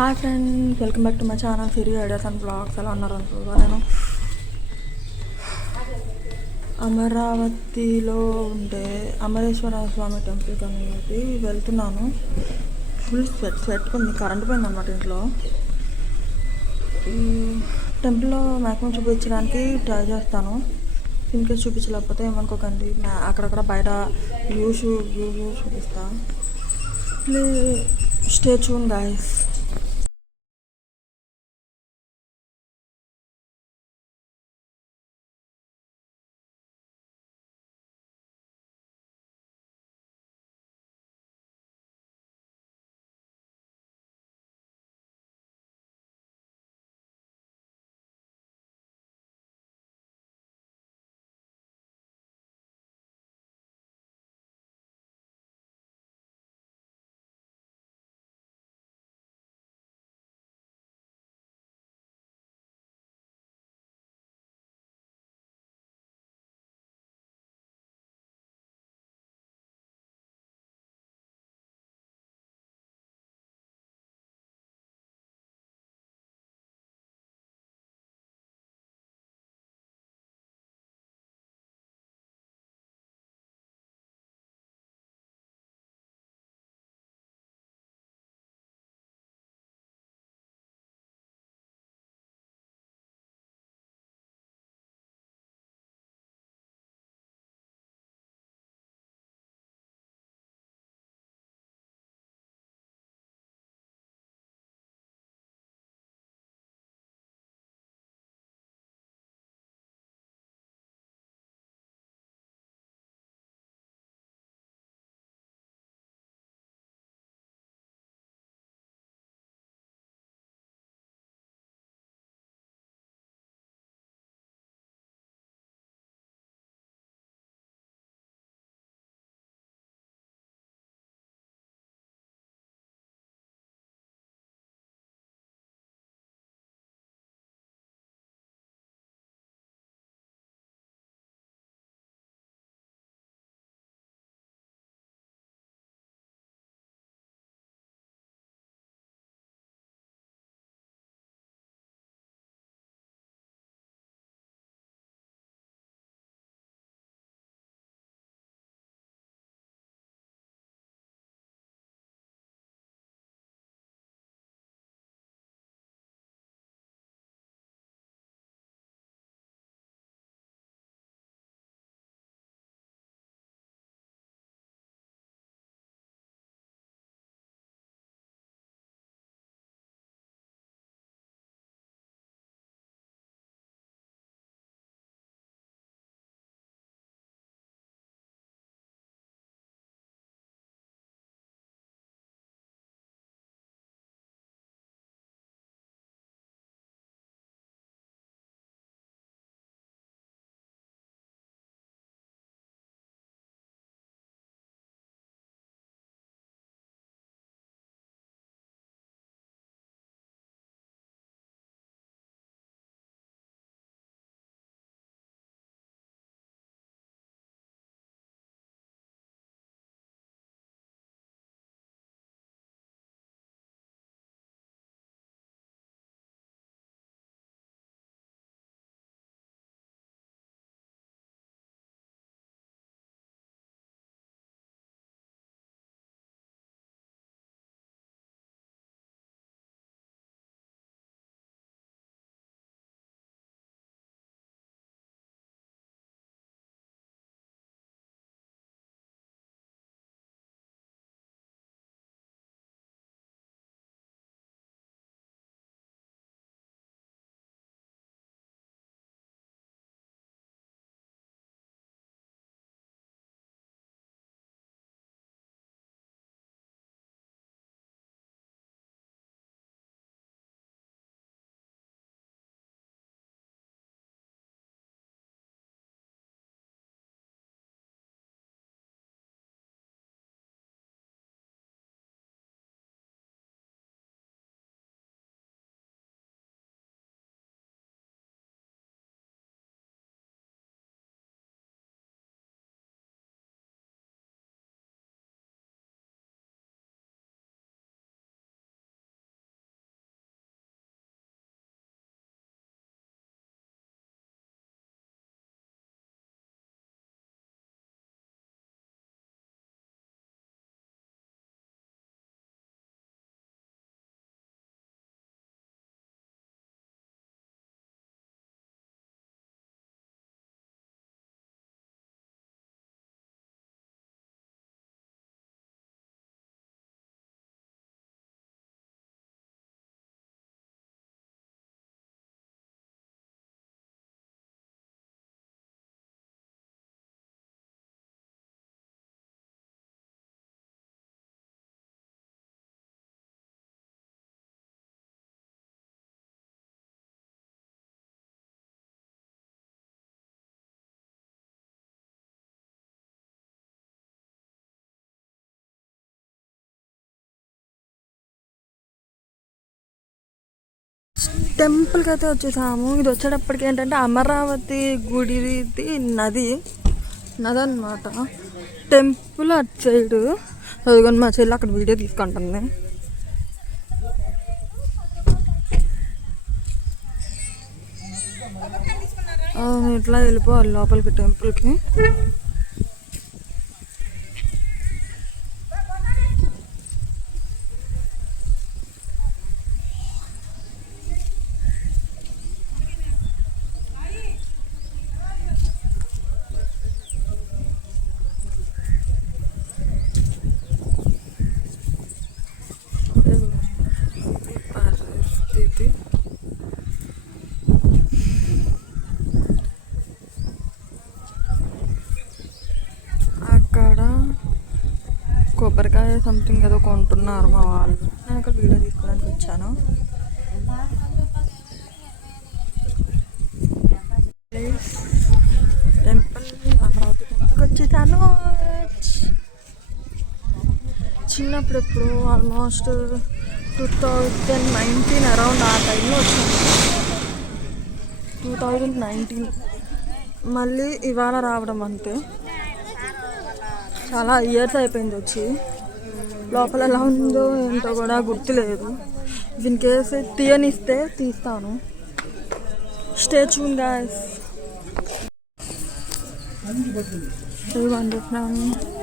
Hi friends, welcome back to my channel Siri ideas and blogs. ఎలా ఉన్నారు అనుకోగా నేను అమరావతిలో ఉండే అమరేశ్వర స్వామి టెంపుల్కి అనేది వెళ్తున్నాను. ఫుల్ స్వెట్ ఉంది, కరెంట్ పోయిందన్నమాట ఇంట్లో. ఈ టెంపుల్లో మ్యాక్సిమం చూపించడానికి ట్రై చేస్తాను. ఇన్కేస్ చూపించలేకపోతే ఏమనుకోకండి, అక్కడక్కడ బయట వ్యూస్ చూపిస్తాను. Please stay tune guys. టెంపుల్కి అయితే వచ్చేసాము. ఇది వచ్చేటప్పటికి ఏంటంటే అమరావతి గుడిది నది అన్నమాట. టెంపుల్ అటు సైడు అదిగోని మా చెల్లి అక్కడ వీడియో తీసుకుంటుంది. ఇట్లా వెళ్ళిపోవాలి లోపలికి టెంపుల్కి. పరిస్థితి అక్కడ కొబ్బరికాయ సంథింగ్ ఏదో కొంటున్నారు మా వాళ్ళు. నేను అక్కడ వీడియో తీసుకోవడానికి వచ్చాను. టెంపుల్ అమరావతి టెంపుల్కి వచ్చేసాను. చిన్నప్పుడు ఎప్పుడు ఆల్మోస్ట్ 2019 అరౌండ్ ఆ టైంలో వచ్చాను. 2019 మళ్ళీ ఇవాళ రావడం అంతే. చాలా ఇయర్స్ అయిపోయింది వచ్చి. లోపల ఎలా ఉందో ఏంటో కూడా గుర్తులేదు. ఇన్ కేస్ తీయనిస్తే తీస్తాను. Stay tune guys.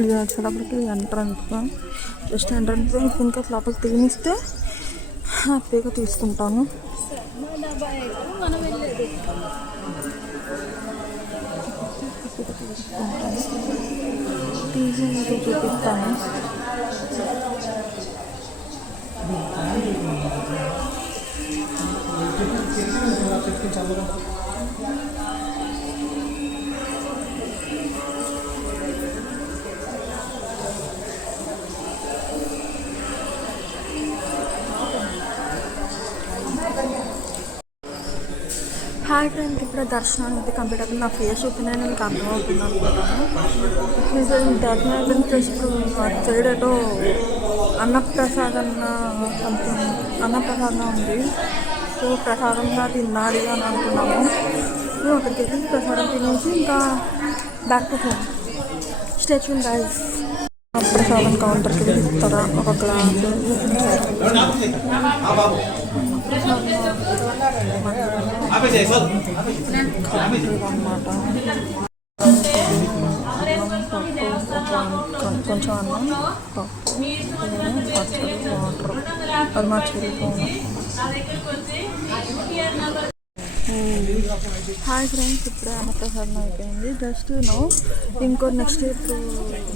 ఇది వచ్చేటప్పటికి ఎంట్రన్స్. Just entrance. ఇంకా లోపలికి తీయనిస్తే హ్యాపీగా తీసుకుంటాను. తీసి చూపిస్తాను. హాయ్ ఫ్రెండ్స్, ఇప్పుడు దర్శనం అయితే కంప్లీట్ అవుతుంది. నా ఫేస్ చూపిన మీకు అర్థమవుతుంది అనుకుంటాను. దర్శనం అయిపోయిన ప్లేస్ ఇప్పుడు అటు సైడ్ ఏటో అన్నప్రసాదం సంథింగ్ అన్నప్రసాదం ఉంది. సో ప్రసాదంగా తినాలి అని అనుకున్నాము. మేము అక్కడికి వెళ్ళి ప్రసాదం తినేసి ఇంకా back to home. Stay tune guys. ప్రసాదం కౌంటర్కి ఇస్తారా ఒక గ్లాస్ కొంచెం అన్నం, పచ్చడి, వాటర్. అది మా చెల్లిపోను. హాయ్ ఫ్రెండ్స్, ఇప్పుడే అన్నప్రసాదం అయిపోయింది. జస్ట్ ఇంకో నెక్స్ట్ ఇప్పుడు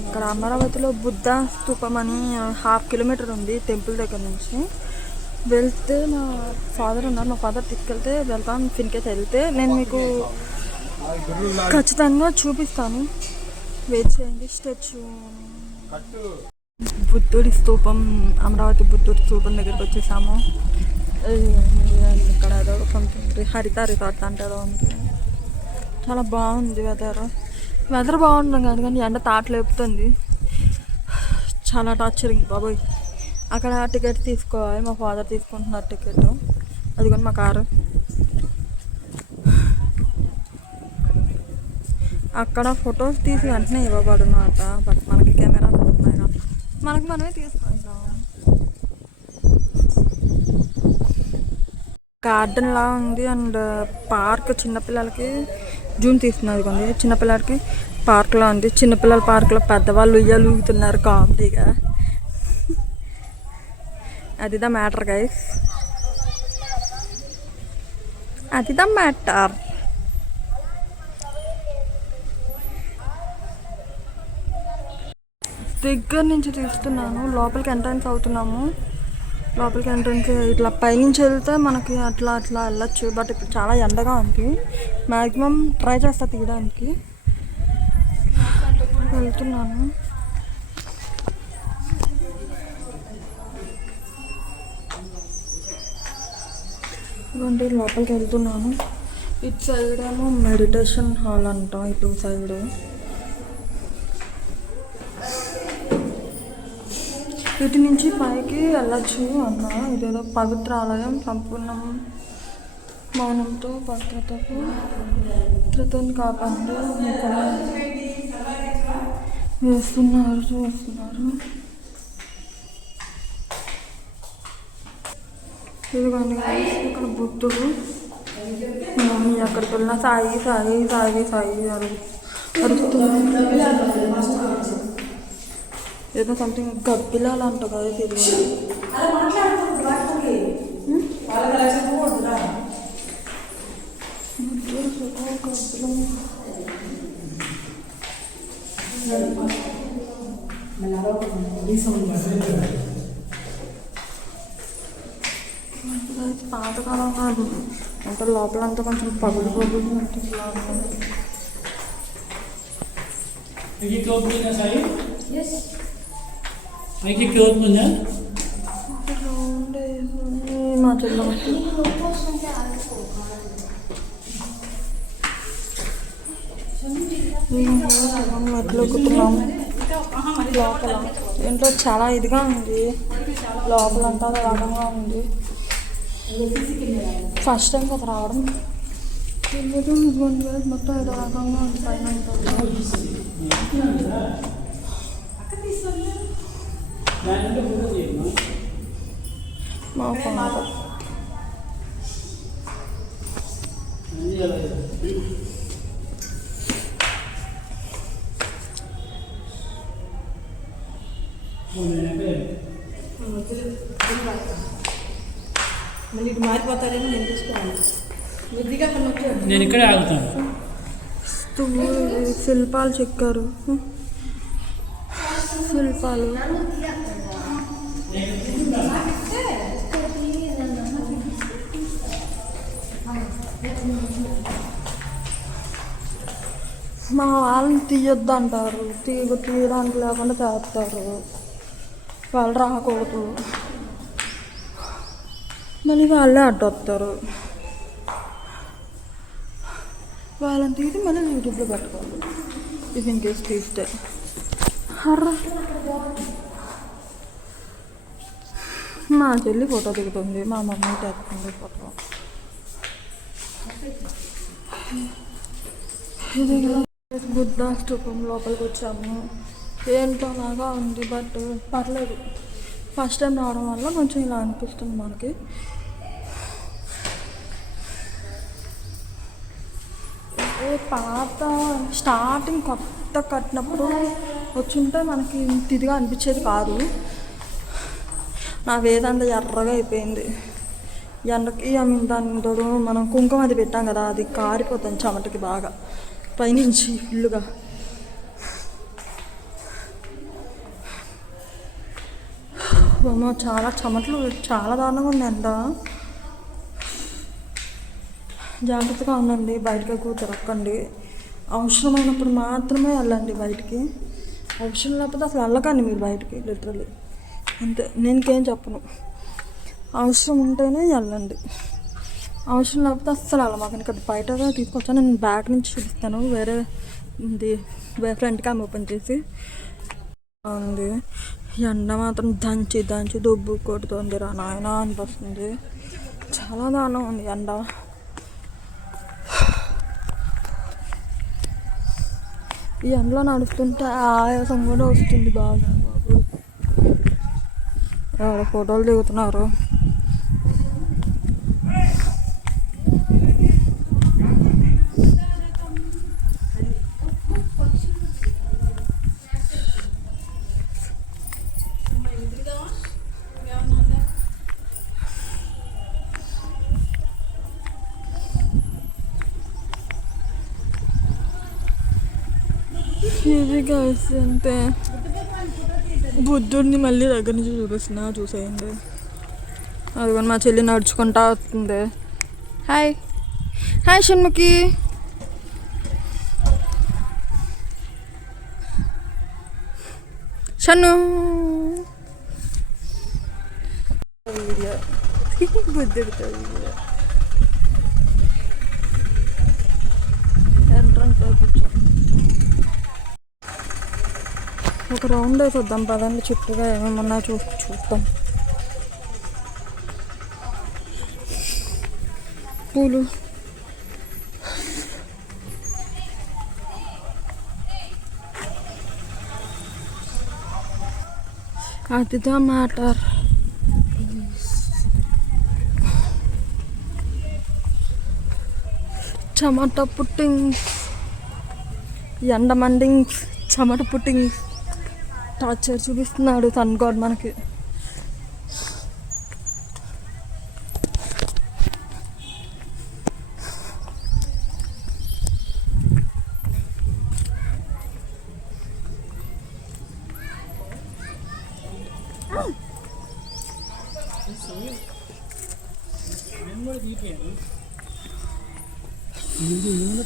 ఇక్కడ అమరావతిలో బుద్ధ స్తూపం అని 1/2 కిలోమీటర్ ఉంది టెంపుల్ దగ్గర నుంచి. వెళ్తే మా ఫాదర్ ఉన్నారు, మా ఫాదర్ తీసుకెళ్తే వెళ్తాను. ఫిన్కేస్ వెళ్తే నేను మీకు ఖచ్చితంగా చూపిస్తాను. వెయిట్ చేయండి. స్టాచ్యూ బుద్ధుడి స్తూపం, అమరావతి బుద్ధుడి స్తూపం దగ్గరికి వచ్చేసాము. ఇక్కడ ఏదో సంథింగ్ హరిత రిసార్ట్ అంటే ఏదో ఉంది. చాలా బాగుంది వెదర్ బాగుంటుంది కాదు కానీ ఎండ తాటలేపుతుంది. చాలా టార్చరింగ్ బాబోయ్. అక్కడ టికెట్ తీసుకోవాలి. మా ఫాదర్ తీసుకుంటున్నారు టికెట్. అదిగోని మా కారు. అక్కడ ఫొటోస్ తీసి వెంటనే ఇవ్వబడున్నమాట. బట్ మనకి కెమెరాలు ఉన్నాయి, మనకి మనమే తీసుకుంటాం. గార్డెన్ లా ఉంది అండ్ పార్క్. చిన్నపిల్లలకి జూమ్ తీస్తున్నది కొంది. చిన్నపిల్లలకి పార్క్లో ఉంది. చిన్నపిల్లల పార్క్లో పెద్దవాళ్ళు ఉయ్యాలు ఊగుతున్నారు కామెడీగా. అది ద మ్యాటర్ గైస్, అది ద మ్యాటర్. దగ్గర నుంచి తీస్తున్నాను. లోపలికి ఎంట్రన్స్ అవుతున్నాము. లోపలికి ఎంట్రన్స్ ఇట్లా పైనుంచి వెళ్తే మనకి అట్లా వెళ్ళచ్చు. బట్ ఇప్పుడు చాలా ఎండగా ఉంది. మ్యాక్సిమం ట్రై చేస్తా తీయడానికి. వెళ్తున్నాను. ఇదిగోండి లోపలికి వెళ్తున్నాను. ఇటు సైడ్ ఏమో మెడిటేషన్ హాల్ అంటాం. ఇటు సైడ్ ఇటు నుంచి పైకి వెళ్ళచ్చు అన్న. ఇదేదో పవిత్ర ఆలయం, సంపూర్ణం మౌనంతో భద్రతను కాపాడు. ఇక్కడ వేస్తున్నారు. ఇదిగోండి ఇక్కడ బుద్ధుడు. ఎక్కడికి వెళ్ళినా సాయి సాయి సాయి సాయి అరుస్తుంది. ఏదో సంథింగ్ గబ్బిలాలు అంట కదా తెలియదు. పాతకాలం కాదు అంటే లోపలంతా కొంచెం పగులు ఉంటుంది. మా చెల్ల మెట్లు ఎక్కుతున్నాం. లోపల ఏంటో చాలా ఇదిగా ఉంది. లోపలంతా రాగంగా ఉంది. ఫస్ట్ టైం కదా రావడం. మొత్తం ఏదో రకంగా ఉంది. పైన మా ఫాదర్ మళ్ళీ ఇటు మారిపోతారేమో నేను చూసుకోవాలి. నేను ఇక్కడే ఆగుతాను. శిల్పాలు చెక్కారు. శిల్పాలు మా వాళ్ళని తీయొద్దు అంటారు. తీయడానికి లేకుండా చేస్తారు. వాళ్ళు రాకూడదు. మళ్ళీ వాళ్ళే అడ్డొస్తారు. వాళ్ళని తీసి మళ్ళీ యూట్యూబ్లో పెట్టుకోవాలి. ఇది ఇంకేసి తీస్తే మా చెల్లి ఫోటో దిగుతుంది. మా మమ్మీ తెస్తుంది ఫోటో. ఇది బుద్ధ స్తూపం లోపలికి వచ్చాము. ఏంటో లాగా ఉంది బట్ పర్లేదు. ఫస్ట్ టైం రావడం వల్ల కొంచెం ఇలా అనిపిస్తుంది మనకి. పాత స్టార్టింగ్ కొత్త కట్టినప్పుడు వచ్చుంటే మనకి ఇదిగా అనిపించేది కాదు. నా వేదంతా ఎర్రగా అయిపోయింది. ఎండకి దాని తోడు మనం కుంకుమ అది పెట్టాం కదా, అది కారిపోతుంది చెమటకి బాగా పైనుంచి ఫుల్లుగా. చాలా చెమటలు, చాలా దారుణంగా ఉంది ఎండ. జాగ్రత్తగా ఉండండి. బయటకు ఎక్కువ తిరగకండి. అవసరమైనప్పుడు మాత్రమే వెళ్ళండి బయటికి. అవసరం లేకపోతే అసలు వెళ్ళకండి మీరు బయటికి. లిటరల్లీ అంతే. నేను ఇంకేం చెప్పను. అవసరం ఉంటేనే వెళ్ళండి. అవసరం లేకపోతే అస్సలు వెళ్ళమాకండి. ఇక్కడ బయటగా తీసుకొచ్చాను. నేను బ్యాగ్ నుంచి చూపిస్తాను. వేరే ఫ్రంట్ క్యామ్ ఓపెన్ చేసి ఉంది. ఎండ మాత్రం దంచి దుబ్బు కొడుతుంది రా నాయన అనిపిస్తుంది. చాలా దారుణం ఉంది ఎండ. ఈ ఎండలో నడుస్తుంటే ఆయాసం కూడా వస్తుంది బాగా. బాబు ఎవరో ఫోటోలు దిగుతున్నారు. ఇది గైస్ అంతే. బుద్ధుడిని మళ్ళీ దగ్గర నుంచి చూసేయండి. అది కూడా మా చెల్లి నడుచుకుంటా వస్తుంది. Hi hi Shanmukhi. Shannu video బుద్ధుడితో వీడియో. ఎంట్రన్స్ కూర్చో. ఒక రౌండ్ వేసి వద్దాం పదండి, చుట్టూగా ఏమేమన్నా చూద్దాం. పూలు అదిదా మ్యాటర్. చెమట పుట్టింగ్, ఎండ మండింగ్, చెమట పుట్టింగ్, టార్చర్ చూపిస్తున్నాడు సన్ గాడ్ మనకి.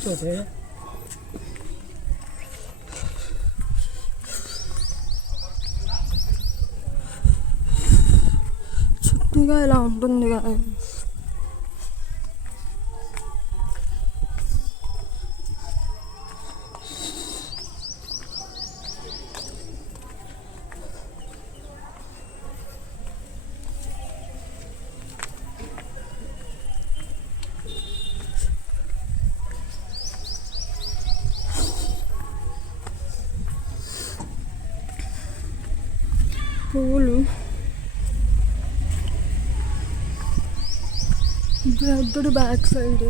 చోటే చుట్టూగా ఇలా ఉంటుంది కదా. పూలు, బుద్ధుడు బ్యాక్ సైడ్.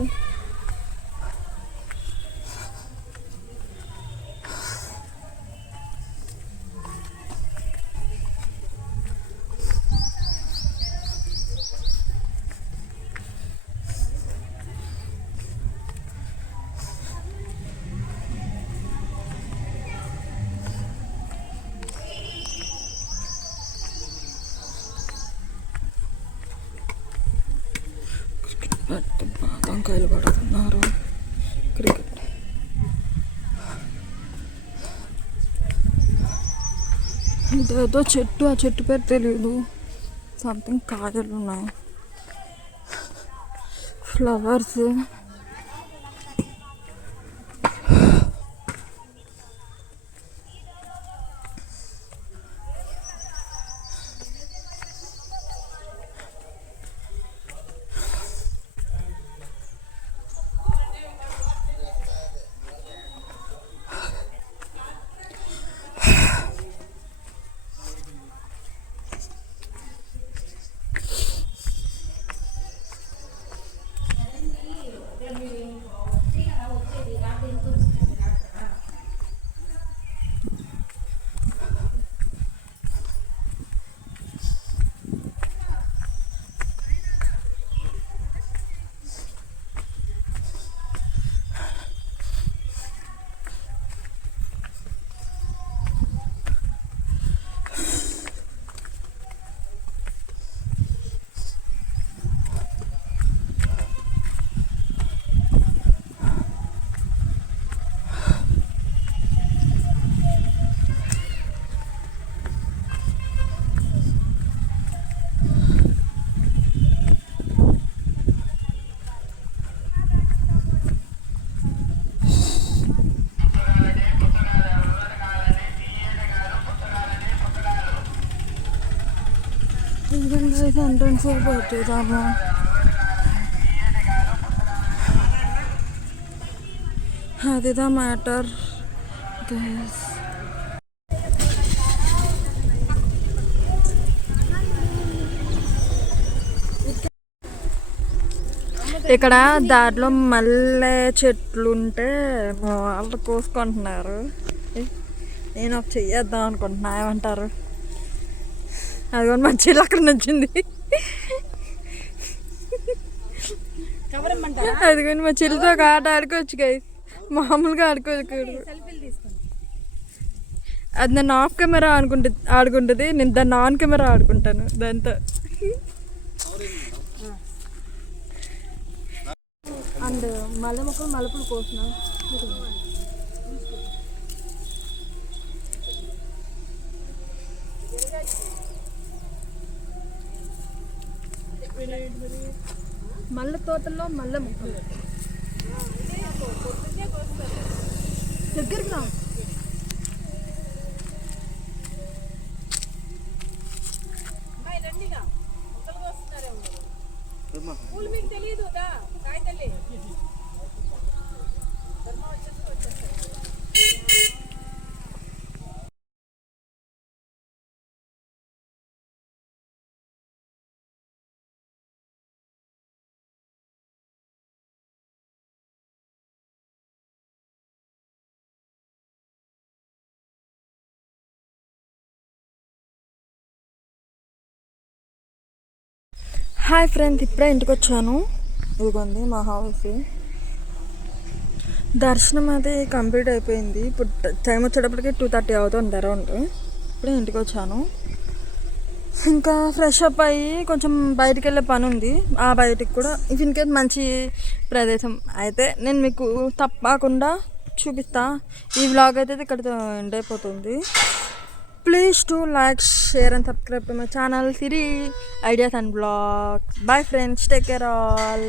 వంకాయలు పడుతున్నారు. క్రికెట్ ఇదేదో చెట్టు, ఆ చెట్టు పేరు తెలియదు. సంథింగ్ కాయలు ఉన్నాయి, ఫ్లవర్స్. ఎంట్రన్స్ పెట్టేదాము. అదిదా మ్యాటర్. ఇక్కడ దారిలో మల్లె చెట్లు ఉంటే మా వాళ్ళు కోసుకుంటున్నారు. నేను ఒక చెయ్యేద్దాం అనుకుంటున్నా, ఏమంటారు? అదిగోని మా చెల్లి అక్కడ నచ్చింది. అదిగోని మా చెల్లితో ఒక ఆట ఆడుకోవచ్చు గైస్, మామూలుగా ఆడుకోకూడదు. అది నన్ను ఆఫ్ కెమెరా ఆడుకుంటుంది, నేను దాన్ని ఆన్ కెమెరా ఆడుకుంటాను దాంతో. అండ్ మల్లె మొక్కలు మలుపులు కోసిన మల్లె తోటల్లో మల్లె మొక్కలు దగ్గరికి రా. హాయ్ ఫ్రెండ్స్, ఇప్పుడే ఇంటికి వచ్చాను. ఇదిగోండి మా హౌస్. దర్శనం అది కంప్లీట్ అయిపోయింది. ఇప్పుడు టైం వచ్చేటప్పటికి 2:30 అవుతుంది అరౌండ్. ఇప్పుడే ఇంటికి వచ్చాను. ఇంకా ఫ్రెష్ అప్ అయ్యి కొంచెం బయటికి వెళ్ళే పని ఉంది. ఆ బయటికి కూడా ఇన్కేస్ మంచి ప్రదేశం అయితే నేను మీకు తప్పకుండా చూపిస్తా. ఈ వ్లాగ్ అయితే ఇక్కడితో ఎండ్ అయిపోతుంది. Please do like, share and subscribe to my channel, Siri Ideas and Vlogs. Bye friends, take care all.